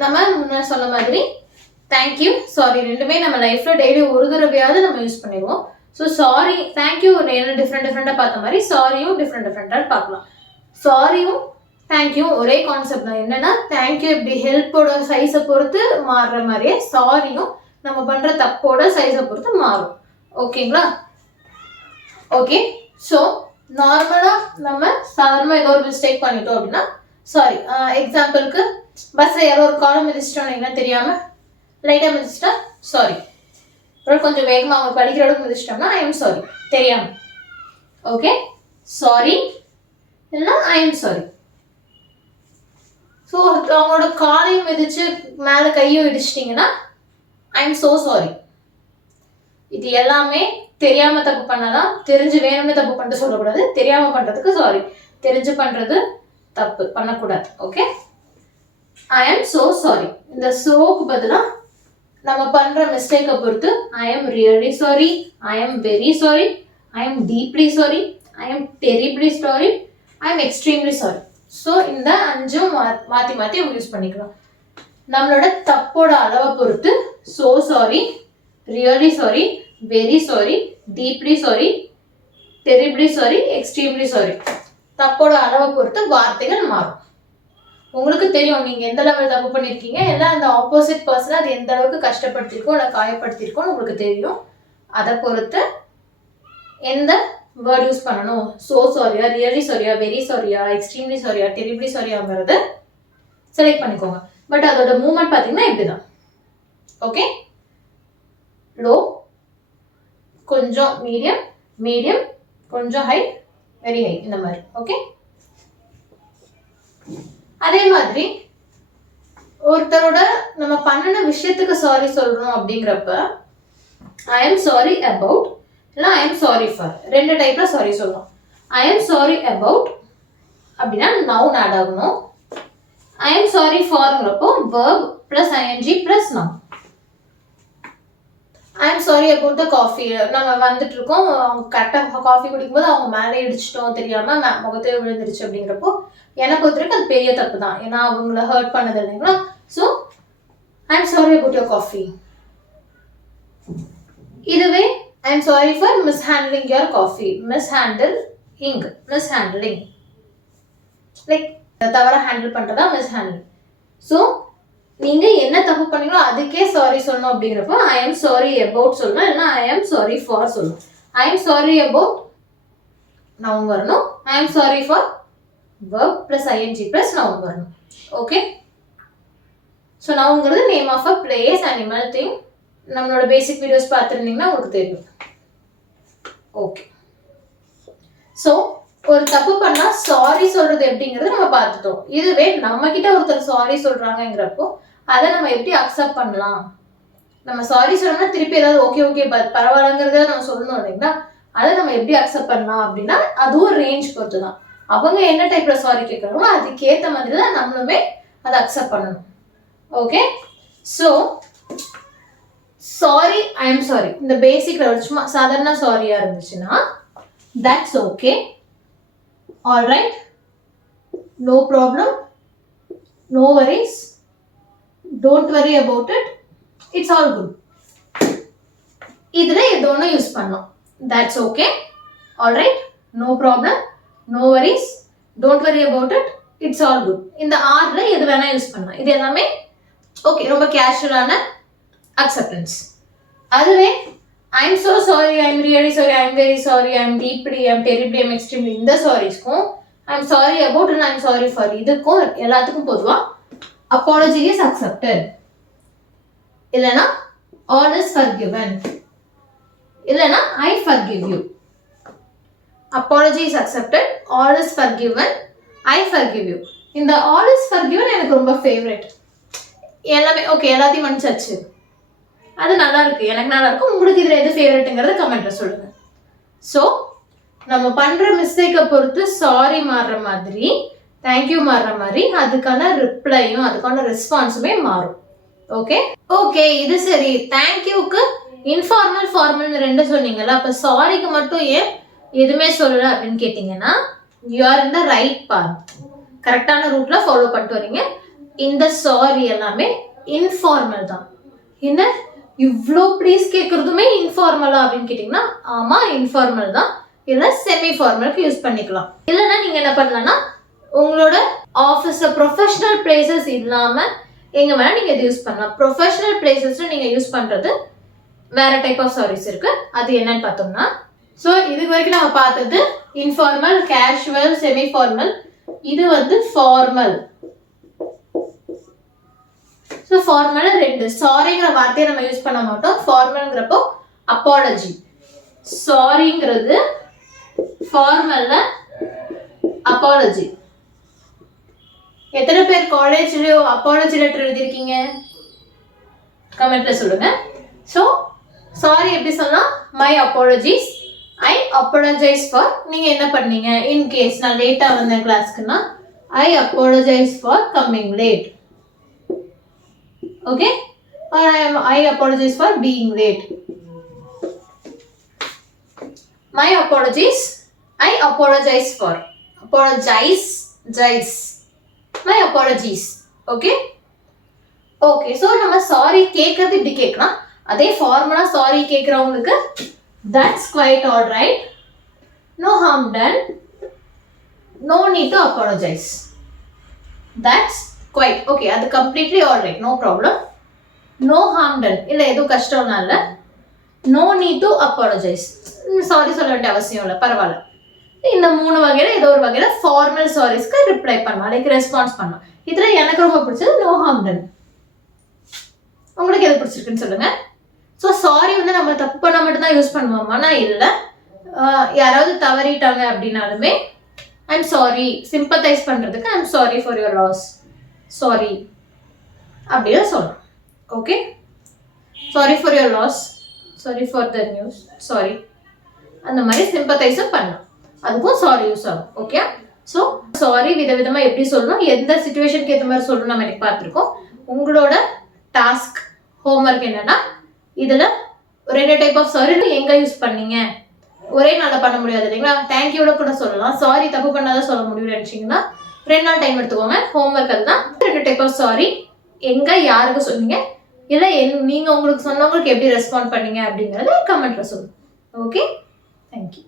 நம்ம முன்ன சொன்ன மாதிரி தேங்க்யூ சாரி ரெண்டுமே நம்ம லைஃப்ல டெய்லி ஒரு தடவையாவது நம்ம யூஸ் பண்ணிடுவோம். ஸோ சாரி தேங்க்யூ என்ன டிஃப்ரெண்டாக பார்த்த மாதிரி சாரியும் டிஃப்ரெண்டாக பார்க்கலாம். சாரியும் தேங்க்யூ ஒரே கான்செப்ட் தான். என்னன்னா தேங்க்யூ இப்படி ஹெல்ப்போட சைஸை பொறுத்து மாறுற மாதிரியே சாரியும் நம்ம பண்ற தப்போட சைஸை பொறுத்து மாறும். ஓகேங்களா? ஓகே. ஸோ நார்மலா நம்ம சாதாரணமாக ஏதோ ஒரு மிஸ்டேக் பண்ணிட்டோம் அப்படின்னா சாரி. எக்ஸாம்பிளுக்கு பஸ்ல யாரோ ஒரு காலம் மிதிச்சிட்டோம் என்ன தெரியாம லைட்டா மிதிச்சிட்டா சாரி. கொஞ்சம் வேகமா அவங்க படிக்கிற அளவுக்கு மிதிச்சிட்டோம்னா ஐ எம் சாரி தெரியாம. ஓகே சாரி இல்லைன்னா ஐ எம் சாரி. ஸோ அவங்களோட காலையும் மிதிச்சு மேலே கையும் இடிச்சிட்டிங்கன்னா ஐ எம் ஸோ சாரி. இது எல்லாமே தெரியாம தப்பு பண்ணாதான். தெரிஞ்சு வேணும்னு தப்பு பண்ணிட்டு சொல்லக்கூடாது. தெரியாம பண்றதுக்கு சாரி. தெரிஞ்சு பண்றது தப்பு பண்ணக்கூடாது. Okay I am so sorry. இந்த சோக்கு பதிலாக நம்ம பண்ற மிஸ்டேக்கை பொறுத்து ஐ am really sorry, I am very sorry, I am deeply sorry, I am terribly sorry, I am extremely sorry. So இந்த 5 மாற்றி மாற்றி நம்ம யூஸ் பண்ணிக்கலாம். நம்மளோட தப்போட அளவை பொறுத்து so sorry, really sorry, very sorry, deeply sorry, terribly sorry, extremely sorry தப்போட அளவை பொறுத்து வார்த்தைகள் மாறும். உங்களுக்கு தெரியும் நீங்க எந்த லெவல் தப்பு பண்ணிருக்கீங்க, எல்லாம் அந்த ஆப்போசிட் பர்சன் அது எந்த அளவுக்கு கஷ்டப்படுத்திருக்கோம் இல்லை காயப்படுத்திருக்கோம் உங்களுக்கு தெரியும். அதை பொறுத்து எந்த வேர்ட் யூஸ் பண்ணணும், சோ சாரியா, ரியலி சாரியா, வெரி சாரியா, எக்ஸ்ட்ரீம்லி சாரியா, டெரிபிளி சாரியாங்கிறத செலக்ட் பண்ணிக்கோங்க. பட் அதோட மூவ்மெண்ட் பார்த்தீங்கன்னா இப்படிதான். ஓகே லோ, கொஞ்சம் மீடியம், மீடியம், கொஞ்சம் ஹை, வெரி ஹை, இந்த மாதிரி. ஓகே அதே மாதிரி ஒருத்தரோட நம்ம பண்ணின விஷயத்துக்கு சாரி சொல்றோம் அப்படிங்கிறப்ப ஐ எம் சாரி அபவுட் இல்லை ஐ எம் சாரி ஃபார் ரெண்டு டைப்ல சாரி சொல்லலாம். ஐ எம் சாரி அபவுட் அப்படின்னா நவுன் ஆட் ஆகணும். ஐ எம் சாரி ஃபார்ங்கிறப்போ verb plus ING plus noun. I am sorry about the coffee. நம்ம வந்துட்டு இருக்கோம், அவங்க கரெக்டாக காஃபி குடிக்கும்போது அவங்க மேலே இடிச்சிட்டோம் தெரியாம முகத்தையே விழுந்துருச்சு அப்படிங்கிறப்போ என்னை பொறுத்த வரைக்கும் அது பெரிய தப்பு தான். ஏன்னா அவங்கள ஹர்ட் பண்ணது இல்லைங்களா. So I am sorry about your coffee. இதுவே I am sorry for mishandling your coffee. Mishandling like தவறாக ஹேண்டில் பண்ணுறதா மிஸ்ஹேண்ட்லிங். ஸோ நீங்க என்ன தப்பு பண்ணீங்களோ அதுக்கே சாரி சொல்லணும் அப்படிங்கிறப்போ ஐ எம் சாரி அபவுட் சொல்லணும், இல்லைன்னா ஐ எம் சாரி ஃபார் சொல்லணும். I am sorry about noun வரணும். I am sorry for verb plus ing plus noun வரணும். ஓகே ஸோ நவுங்கிறது name of a place, animal, thing. நம்மளோட பேசிக் வீடியோஸ் பார்த்துருந்தீங்கன்னா உங்களுக்கு தெரியும். ஓகே ஸோ ஒரு தப்பு பண்ணா சாரி சொல்றது எப்படிங்கிறது நம்ம பார்த்துட்டோம். இதுவே நம்ம கிட்ட ஒருத்தர் சாரி சொல்றாங்கிறப்போ அதை நம்ம எப்படி அக்செப்ட் பண்ணலாம். நம்ம சாரி சொல்லணும்னா திருப்பி ஏதாவது ஓகே பரவாயில்லங்கிறத நம்ம சொல்லணும் இல்லைங்களா. அதை நம்ம எப்படி அக்செப்ட் பண்ணலாம் அப்படின்னா அதுவும் ரேஞ்ச் பொறுத்து தான். அவங்க என்ன டைப்ல சாரி கேட்கறாங்களோ அதுக்கேற்ற மாதிரி தான் நம்மளுமே அதை அக்செப்ட் பண்ணணும். Okay so sorry, I am sorry இந்த பேசிக் சும்மா சாதாரண சாரியா இருந்துச்சுன்னா that's okay, alright, no problem, no worries, don't worry about it, it's all good. இதுல எது ஒன்று யூஸ் பண்ணலாம். That's okay, alright, no problem, no worries, don't worry about it, it's all good. இந்த ஆர்ல எது வேணா யூஸ் பண்ணலாம். இது எல்லாமே ஓகே, ரொம்ப கேஷுவலான அக்செப்டன்ஸ். அதுவே I am so sorry, I am really sorry, I am very sorry, I am deeply, I am terribly, I am extremely இந்த சாரீஸ்க்கும் I am sorry about and I am sorry for இதுக்கும் எல்லாத்துக்கும் பொதுவா apology is accepted, இல்லைன்னா all is forgiven, இல்லைன்னா I forgive you. apology is accepted, all is forgiven, I forgive you. இந்த all is forgiven எனக்கு ரொம்ப ஃபேவரட். எல்லாமே okay, எல்லாத்தையும் மன்னிச்சாச்சு, அது நல்லா இருக்கு, எனக்கு நல்லா இருக்கும். உங்களுக்கு இதுல எது ஃபேவரட்டுங்கிறத கமெண்ட்ல சொல்லுங்க. ஸோ நம்ம பண்ற மிஸ்டேக்கை பொறுத்து சாரி மாறுற மாதிரி, தேங்க்யூ மாறுற மாதிரி அதுக்கான ரிப்ளையும் அதுக்கான ரெஸ்பான்ஸுமே மாறும். ஓகே ஓகே இது சரி. தேங்க்யூக்கு இன்ஃபார்மல் ஃபார்மல் ரெண்டு சொன்னீங்கல்ல, அப்ப சாரிக்கு மட்டும் ஏன் எதுவுமே சொல்லல அப்படின்னு கேட்டீங்கன்னா you are in the right path, கரெக்டான ரூட்ல ஃபாலோ பண்ணிட்டு வரீங்க. இந்த சாரி எல்லாமே இன்ஃபார்மல் தான். என்ன இவ்வளோ ப்ளீஸ் கேட்குறதுமே இன்ஃபார்மலா அப்படின்னு கேட்டிங்கன்னா ஆமாம் இன்ஃபார்மல் தான். இல்லை செமி ஃபார்மலுக்கு யூஸ் பண்ணிக்கலாம். இல்லைன்னா நீங்கள் என்ன பண்ணலாம்னா உங்களோட ஆஃபீஸில் ப்ரொஃபஷனல் பிளேசஸ் இல்லாமல் எங்கே வேணால் நீங்கள் இது யூஸ் பண்ணலாம். ப்ரொஃபஷனல் பிளேசஸில் நீங்கள் யூஸ் பண்ணுறது வேற டைப் ஆஃப் சாரீஸ் இருக்குது. அது என்னன்னு பார்த்தோம்னா ஸோ இதுக்கு வரைக்கும் நம்ம பார்த்தது இன்ஃபார்மல், கேஷுவல், செமி ஃபார்மல். இது வந்து ஃபார்மல். ஸோ ஃபார்மல் ரெண்டு சாரிங்கிற வார்த்தையை நம்ம யூஸ் பண்ண மாட்டோம். ஃபார்மல்ங்கிறப்போ அப்பாலஜி. சாரிங்கிறது ஃபார்மல்ல அப்பாலஜி. எத்தனை பேர் காலேஜ்லயோ அப்பாலஜி லெட்டர் எழுதியிருக்கீங்க? கமெண்ட்ல சொல்லுங்க. ஸோ சாரி எப்படி சொல்லலாம்? My apologies, I apologise for. நீங்க என்ன பண்ணீங்க? இன் கேஸ் நான் லேட்டா வந்தேன் கிளாஸ்க்குன்னா I apologise for coming late. Okay, or I apologize for being late. My apologies. I apologize for. Apologize. My apologies. Okay. Okay. So நம்ம sorry கேட்கறது இப்படி கேட்கலாம். அதே formula sorry கேட்கறவங்களுக்கு that's quite all right. No harm done. No need to apologize. That's quite okay. அது completely all right. No problem. No harm done. இல்லை எதுவும் கஷ்டம்னா இல்லை. No need to apologize. Sorry சொல்ல வேண்டிய அவசியம் இல்லை, பரவாயில்ல. இந்த 3 வகையில் ஏதோ ஒரு வகையில் ஃபார்மல் சாரீஸ்க்கு ரிப்ளை பண்ணலாம், லைக் ரெஸ்பான்ஸ் பண்ணலாம். இதில் எனக்கு ரொம்ப பிடிச்சது நோ ஹார்ம் டன். உங்களுக்கு எது பிடிச்சிருக்குன்னு சொல்லுங்க. ஸோ சாரி வந்து நம்ம தப்பு பண்ண மட்டும் தான் யூஸ் பண்ணுவோமானா இல்லை. யாராவது தவறிட்டாங்க அப்படின்னாலுமே ஐம் சாரி, சிம்பத்தைஸ் பண்ணுறதுக்கு I'm sorry for your loss, sorry அப்படின்னு சொல்லலாம். Okay, sorry for your loss, sorry for the news, sorry, அந்த மாதிரி சிம்பத்தைஸும் பண்ணலாம். அதுக்கும் சாரி யூஸ் ஆகும். ஓகே, ஸோ சாரி விதவிதமாக எப்படி சொல்லணும், எந்த சுச்சுவேஷனுக்கு ஏற்ற மாதிரி சொல்லணும் நம்ம எனக்கு பார்த்துருக்கோம். உங்களோட டாஸ்க் ஹோம்ஒர்க் என்னன்னா இதில் 2 டைப் ஆஃப் சாரி எங்கே யூஸ் பண்ணீங்க, ஒரே நாளில் பண்ண முடியாது இல்லைங்களா. தேங்க்யூட கூட சொல்லலாம். சாரி தப்பு பண்ணாதான் சொல்ல முடியும்னு நினச்சிங்கன்னா 2 நாள் டைம் எடுத்துக்கோங்க. ஹோம்ஒர்க் அதுதான். 2 டைப் ஆஃப் சாரி எங்கே யாருக்கு சொன்னீங்க, இல்லை நீங்கள் உங்களுக்கு சொன்னவங்களுக்கு எப்படி ரெஸ்பாண்ட் பண்ணீங்க அப்படிங்கிறத கமெண்ட்டில் சொல்லுங்கள். Okay, thank you.